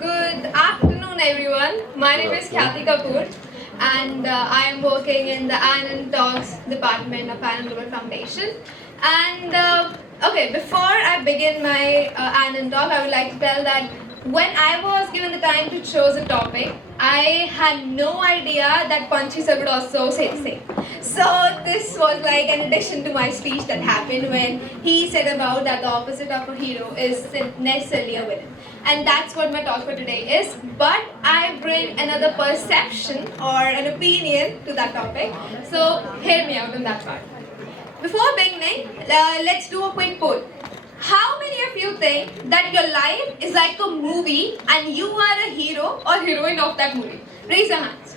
Good afternoon, everyone. My name is Khyati Kapur, and I am working in the AnonTalks department of Anon Global Foundation. And okay, before I begin my Anon talk, I would like to tell that when I was given the time to choose a topic, I had no idea that Punchy sir would also say the same. So this was like an addition to my speech that happened when he said about that the opposite of a hero is necessarily a villain. And that's what my talk for today is. But I bring another perception or an opinion to that topic. So hear me out on that part. Before beginning, let's do a quick poll. How many of you think that your life is like a movie and you are a hero or heroine of that movie? Raise your hands.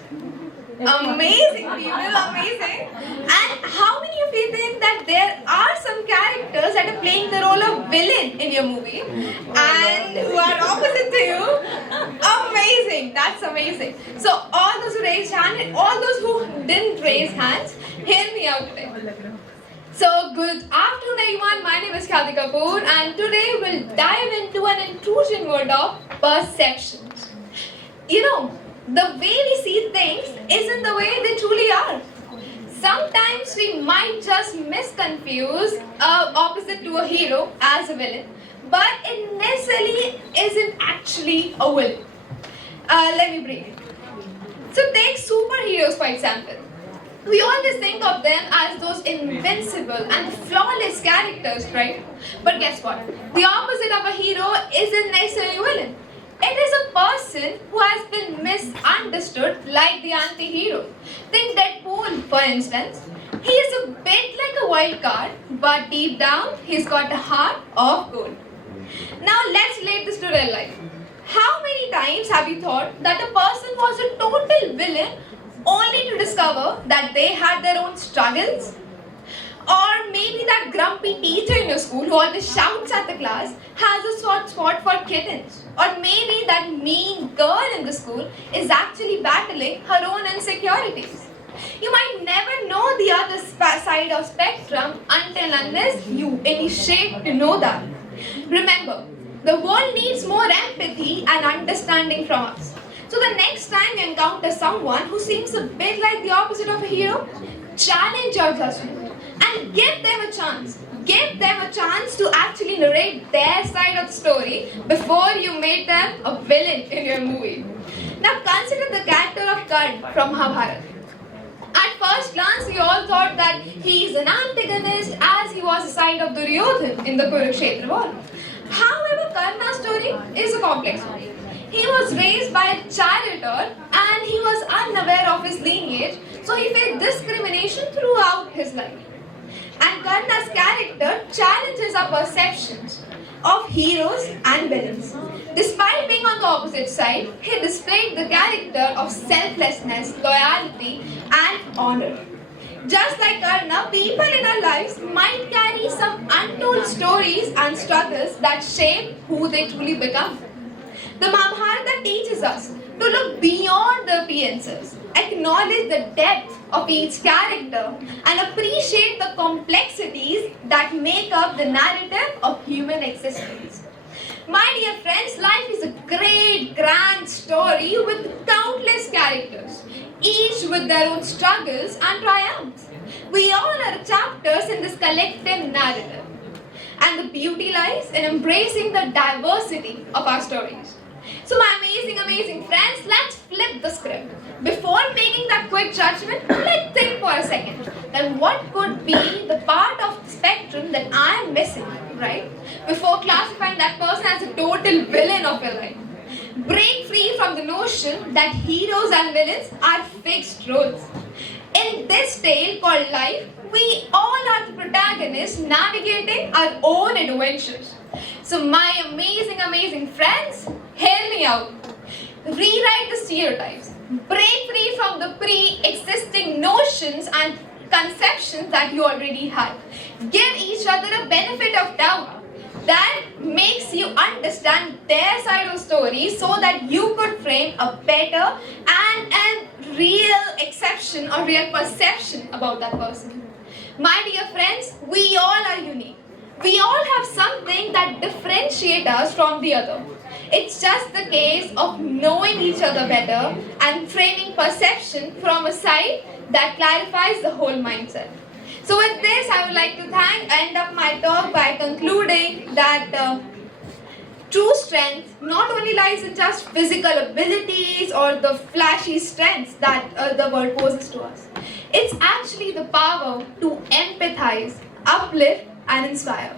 Amazing people, amazing. And how many of you think that there are some characters that are playing the role of villain in your movie and who are opposite to you? Amazing, that's amazing. So all those who raised hands and all those who didn't raise hands, hear me out today. So good afternoon everyone, my name is Khyati Kapur and today we'll dive into an intrusion world of perceptions. You know, the way we see things isn't the way they truly are. Sometimes we might just misconfuse opposite to a hero as a villain, but it necessarily isn't actually a villain. Let me break it. So take superheroes for example. We always think of them as those invincible and flawless characters, right? But guess what? The opposite of a hero isn't necessarily a villain. It is a person who has been misunderstood like the anti-hero. Think Deadpool, for instance. He is a bit like a wild card, but deep down, he's got a heart of gold. Now let's relate this to real life. How many times have you thought that a person was a total villain only to discover that they had their own struggles? Or maybe that grumpy teacher in your school who always shouts at the class has a soft spot for kittens. Or maybe that mean girl in the school is actually battling her own insecurities. You might never know the other side of spectrum until unless you initiate to know that. Remember, the world needs more empathy and understanding from us. So the next time you encounter someone who seems a bit like the opposite of a hero, challenge your judgment and give them a chance. Give them a chance to actually narrate their side of the story before you make them a villain in your movie. Now consider the character of Karna from Maharaja. At first glance, we all thought that he is an antagonist as he was the side of Duryodhan in the Kurukshetra war. However, Karna's story is a complex one. He was raised by a charioteer and he was unaware of his lineage, so he faced discrimination throughout his life. And Karna's character challenges our perceptions of heroes and villains. Despite being on the opposite side, he displayed the character of selflessness, loyalty, and honor. Just like Karna, people in our lives might carry some untold stories and struggles that shape who they truly become. The Mahabharata teaches us to look beyond the appearances, acknowledge the depth of each character, and appreciate the complexities that make up the narrative of human existence. My dear friends, life is a great, grand story with countless characters, each with their own struggles and triumphs. We all are chapters in this collective narrative. And the beauty lies in embracing the diversity of our stories. So my amazing friends, let's flip the script. Before making that quick judgment, let's think for a second that what could be the part of the spectrum that I am missing, right? Before classifying that person as a total villain of your life. Break free from the notion that heroes and villains are fixed roles. In this tale called life, we all are the protagonists navigating our own adventures. So my amazing friends, hear me out. Rewrite the stereotypes. Break free from the pre-existing notions and conceptions that you already had. Give each other a benefit of doubt. That makes you understand their side of the story so that you could frame a better and a real exception or real perception about that person. My dear friends, we all are unique. We all have something that differentiates us from the other. It's just the case of knowing each other better and framing perception from a side that clarifies the whole mindset. So with this, I would like to end up my talk by concluding that true strength not only lies in just physical abilities or the flashy strengths that the world poses to us. It's actually the power to empathize, uplift, and inspire.